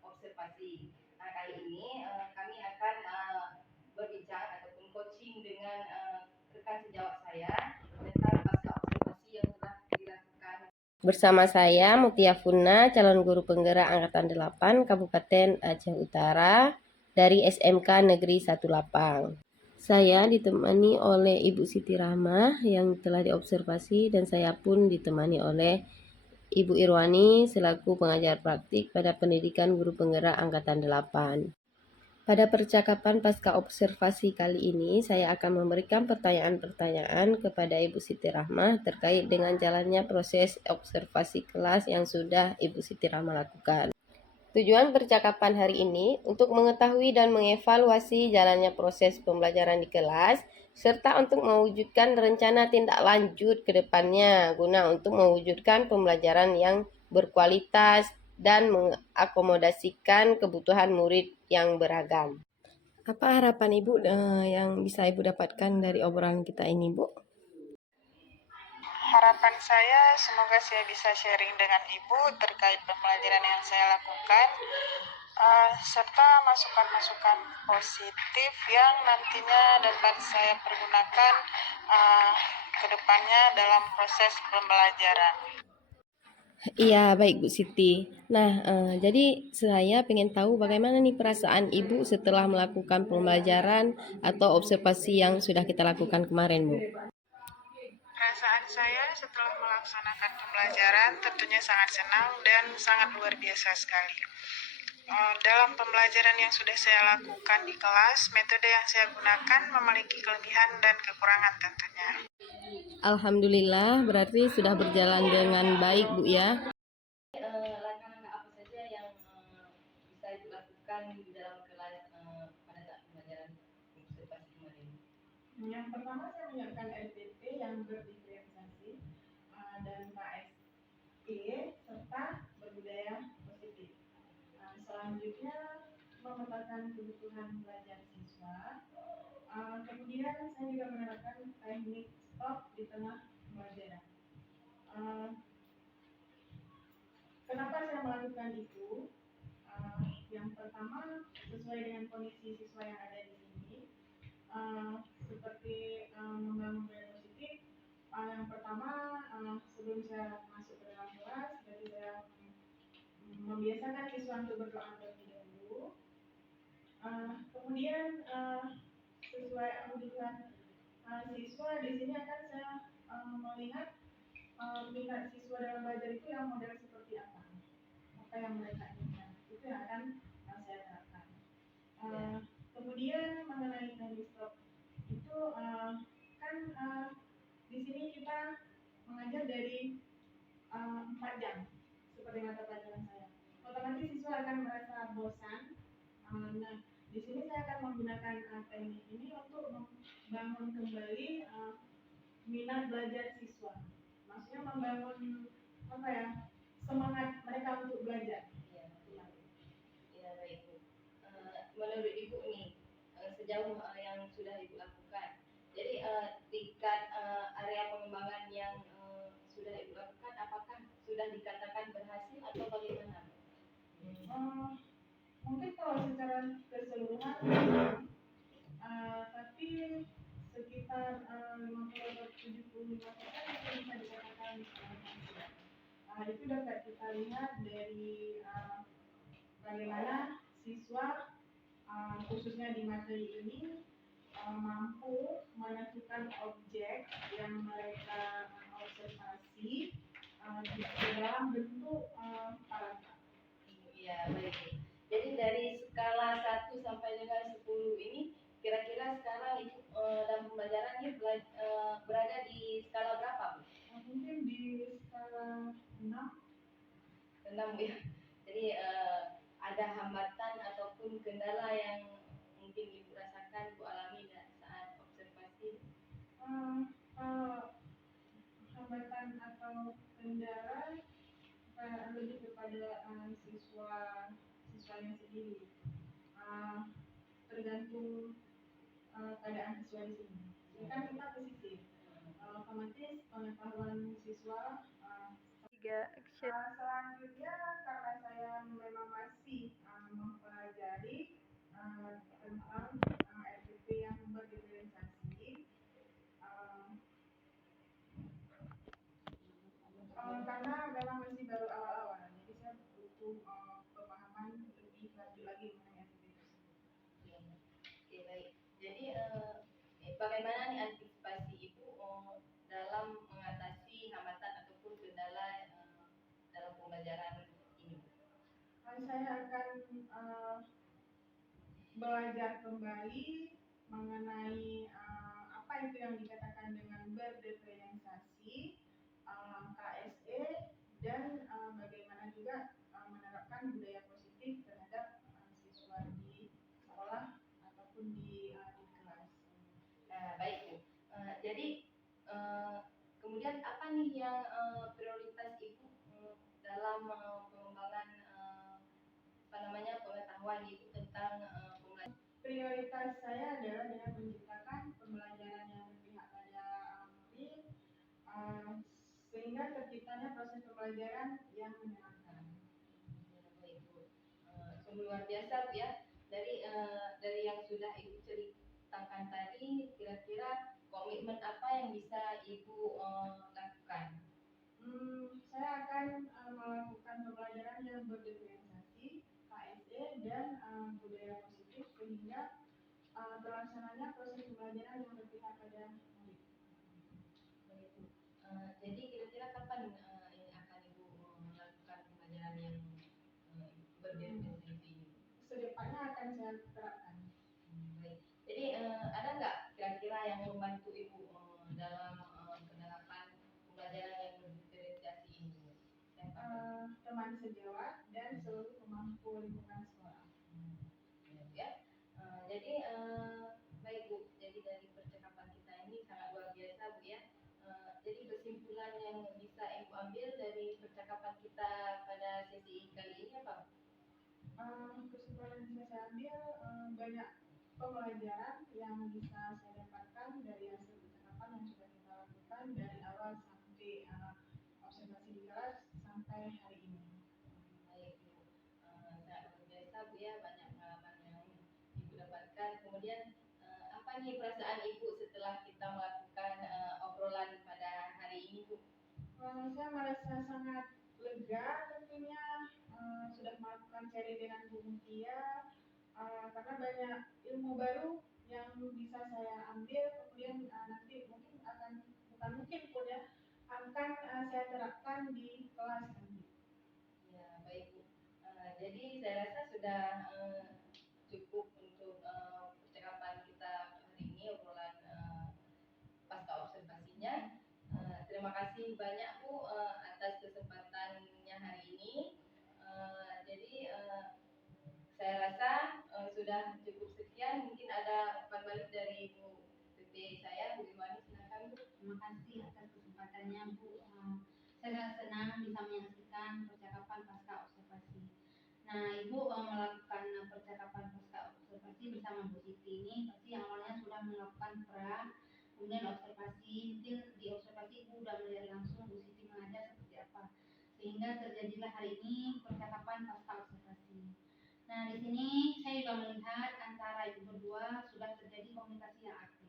observasi. Nah, kali ini kami akan berbincang ataupun coaching dengan rekan sejawat saya tentang pasca observasi yang telah dilakukan. Bersama saya Mutia Funa, calon guru penggerak Angkatan 8 Kabupaten Aceh Utara dari SMK Negeri 1 Lapang. Saya ditemani oleh Ibu Siti Rahmah yang telah diobservasi dan saya pun ditemani oleh Ibu Irwani selaku pengajar praktik pada pendidikan guru penggerak Angkatan 8. Pada percakapan pasca observasi kali ini, saya akan memberikan pertanyaan-pertanyaan kepada Ibu Siti Rahmah terkait dengan jalannya proses observasi kelas yang sudah Ibu Siti Rahmah lakukan. Tujuan percakapan hari ini untuk mengetahui dan mengevaluasi jalannya proses pembelajaran di kelas, serta untuk mewujudkan rencana tindak lanjut ke depannya guna untuk mewujudkan pembelajaran yang berkualitas dan mengakomodasikan kebutuhan murid yang beragam. Apa harapan Ibu yang bisa Ibu dapatkan dari obrolan kita ini, Bu? Harapan saya semoga saya bisa sharing dengan Ibu terkait pembelajaran yang saya lakukan, serta masukan-masukan positif yang nantinya dapat saya pergunakan ke depannya dalam proses pembelajaran. Iya, baik Bu Siti. Nah, jadi saya pengen tahu bagaimana nih perasaan Ibu setelah melakukan pembelajaran atau observasi yang sudah kita lakukan kemarin, Bu? Perasaan saya setelah melaksanakan pembelajaran tentunya sangat senang dan sangat luar biasa sekali. Dalam pembelajaran yang sudah saya lakukan di kelas, metode yang saya gunakan memiliki kelebihan dan kekurangan tentunya. Alhamdulillah, berarti sudah berjalan dengan baik, Bu ya. Langkah-langkah apa saja yang bisa dilakukan di dalam kelas pada saat pembelajaran observasi kemarin? Yang pertama saya menyiapkan RPP yang berdiferensiasi dan KSE serta berbudaya positif. Selanjutnya memetakan kebutuhan belajar siswa. Kemudian saya juga menerapkan teknik stop di tengah pembelajaran. Kenapa saya melakukan itu? Yang pertama sesuai dengan kondisi siswa yang ada di sini. Seperti membangun budaya positif. Yang pertama sebelum saya masuk ke dalam kelas, berarti saya membiasakan siswa untuk berdoa terlebih dahulu. Kemudian sesuai kebutuhan siswa di sini akan saya melihat minat siswa dalam belajar itu yang model seperti apa yang mereka inginkan, itu yang akan saya terapkan. Kemudian mengenai teknik stop itu kan di sini kita mengajar dari 4 jam seperti mata pelajaran saya. Otomatis siswa akan merasa bosan. Nah, di sini saya akan menggunakan teknik ini untuk membangun kembali minat belajar siswa. Maksudnya membangun semangat mereka untuk belajar. Ya, baik Bu. Menurut Ibu nih, sejauh yang sudah Ibu lakukan, jadi tingkat area pengembangan yang sudah Ibu lakukan, apakah sudah dikatakan berhasil atau bagaimana? Mungkin kalau secara keseluruhan, tapi sekitar 50-75% itu bisa dikatakan berhasil. Itu dapat kita lihat dari bagaimana siswa khususnya di materi ini mampu menentukan objek yang mereka observasi di dalam bentuk paragraf. Iya, baik. Jadi dari skala 1 sampai dengan 10 ini, kira-kira sekarang Ibu dalam pembelajaran ini berada di skala berapa, Bu? Mungkin di skala 6. 6 ya. Jadi ada hambatan ataupun kendala yang mungkin Ibu rasakan, Ibu alami saat observasi? Kalau hambatan atau kendala lebih kepada siswanya sendiri. Tergantung keadaan siswa di sini. Ini kan kita pesisir. Otomatis pengetahuan siswa selanjutnya karena saya memang masih mempelajari tentang RPP yang berdiferensiasi, karena memang masih baru awal-awal, jadi saya butuh pemahaman lebih lanjut lagi mengenai RPP tersebut. Oke, baik. Jadi bagaimana nih antisipasi Ibu dalam mengatasi hambatan ataupun kendala dalam pembelajaran ini? Saya akan belajar kembali mengenai apa itu yang dikatakan dengan berdiferensiasi, KSE, dan bagaimana juga menerapkan budaya positif terhadap siswa di sekolah ataupun di kelas. Baik Bu. Jadi kemudian apa nih yang prioritas Ibu dalam pengembangan pengetahuan Ibu tentang pembelajaran? Prioritas saya adalah dengan menciptakan pembelajaran yang berpihak pada murid, sehingga terciptanya proses pembelajaran yang menyenangkan. Baik Bu. Sungguh luar biasa Bu ya. Dari yang sudah Ibu ceritakan tadi, kira-kira komitmen apa yang bisa Ibu lakukan? Saya akan melakukan pembelajaran yang berdiferensiasi, KSE, dan budaya positif sehingga terlaksananya proses pembelajaran yang berpihak pada murid. Jadi kira-kira kapan ini akan Ibu melakukan pembelajaran yang berdiferensiasi ini? Sedepannya akan saya terapkan. Baik. Jadi ada nggak kira-kira yang membantu Ibu dalam penerapan pembelajaran yang berdiferensiasi ini? Teman sejawat dan seluruh pemangku lingkungan sekolah. Ya. Jadi baik Bu. Jadi dari percakapan kita ini sangat luar biasa Bu ya. Jadi kesimpulan yang bisa Ibu ambil dari percakapan kita pada sesi kali ini apa? Kesimpulan yang bisa saya ambil, banyak pembelajaran yang bisa saya dapatkan dari hasil percakapan yang sudah kita lakukan dari awal sampai observasi di kelas sampai hari ini. Baik Bu, sangat luar biasa Bu ya, banyak pengalaman yang Ibu dapatkan. Kemudian apa nih perasaan Ibu setelah kita melakukan obrolan pada hari ini Bu? Saya merasa sangat lega tentunya, sudah melakukan sharing dengan Bu Mutia, karena banyak ilmu baru yang bisa saya ambil, kemudian nanti bukan mungkin pun ya, akan saya terapkan di kelas nanti. Ya baik Bu, jadi saya rasa sudah cukup untuk percakapan kita hari ini, obrolan pasca observasinya. Terima kasih banyak Bu atas kesempatannya hari ini. Jadi saya rasa sudah cukup sekian. Mungkin ada umpan balik dari Bu PP saya, Bu Irwani, silakan Bu. Terima kasih atas kesempatannya Bu. Saya sangat senang bisa menyaksikan percakapan pasca observasi. Nah, Ibu melakukan percakapan pasca observasi bersama Bu Siti ini pasti awalnya sudah melakukan pra, kemudian observasi, mungkin di observasi Ibu sudah melihat langsung Bu Siti mengajar seperti apa, sehingga terjadilah hari ini percakapan pasca observasi. Nah, di sini saya juga melihat antara Ibu berdua sudah terjadi komunikasi yang aktif,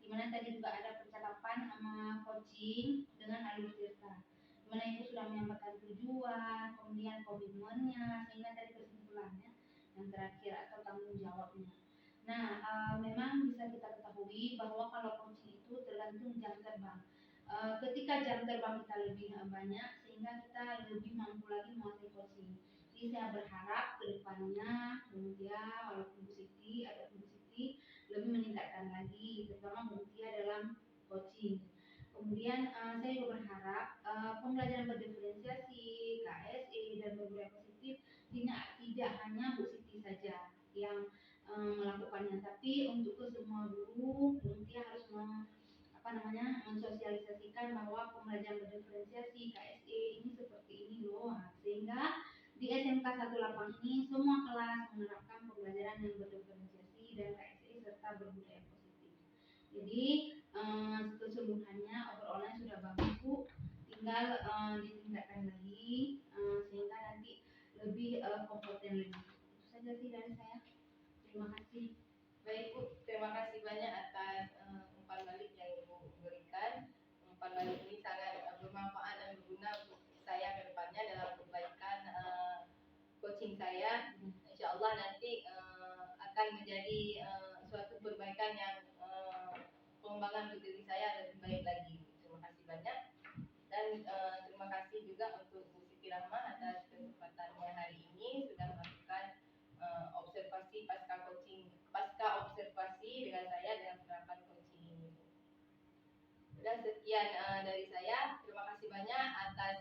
di mana tadi juga ada percakapan sama coaching dengan alur cerita, di mana Ibu sudah menyampaikan tujuan, kemudian komitmennya, sehingga tadi kesimpulannya yang terakhir atau tanggung jawabnya. Nah, memang bisa kita ketahui bahwa kalau coaching itu tergantung jam terbang. Ketika jam terbang kita lebih banyak, sehingga kita lebih mampu lagi menguasai coaching. Jadi saya berharap ke depannya, kemudian walaupun Bu Siti lebih meningkatkan lagi, terutama Bu Mutia dalam coaching. Kemudian saya juga berharap pembelajaran berdiferensiasi, KSE dan berbudaya positif tidak hanya Bu Siti saja yang melakukannya, tapi untuk ke semua guru nanti harus mensosialisasikan bahwa pembelajaran berdiferensiasi KSE ini seperti ini loh. Sehingga di SMK 18 ini semua kelas menerapkan pembelajaran yang berdiferensiasi dan KSE serta berbudaya positif. Jadi keseluruhannya overallnya sudah bagus Bu, tinggal ditingkatkan lagi sehingga nanti lebih kompeten lagi. Itu saja sih dari saya. Terima kasih. Baik Bu, terima kasih banyak atas umpan balik yang Ibu berikan. Umpan balik ini sangat bermanfaat dan berguna untuk saya ke depannya dalam perbaikan coaching saya. Insya Allah nanti akan menjadi suatu perbaikan yang pengembangan untuk diri saya lebih baik lagi. Terima kasih banyak. Dan terima kasih juga untuk Bu Siti Rahma atas kesempatannya hari ini sudah melakukan observasi pasca observasi dengan saya dengan penerapan coaching ini. Dan sekian dari saya. Terima kasih banyak atas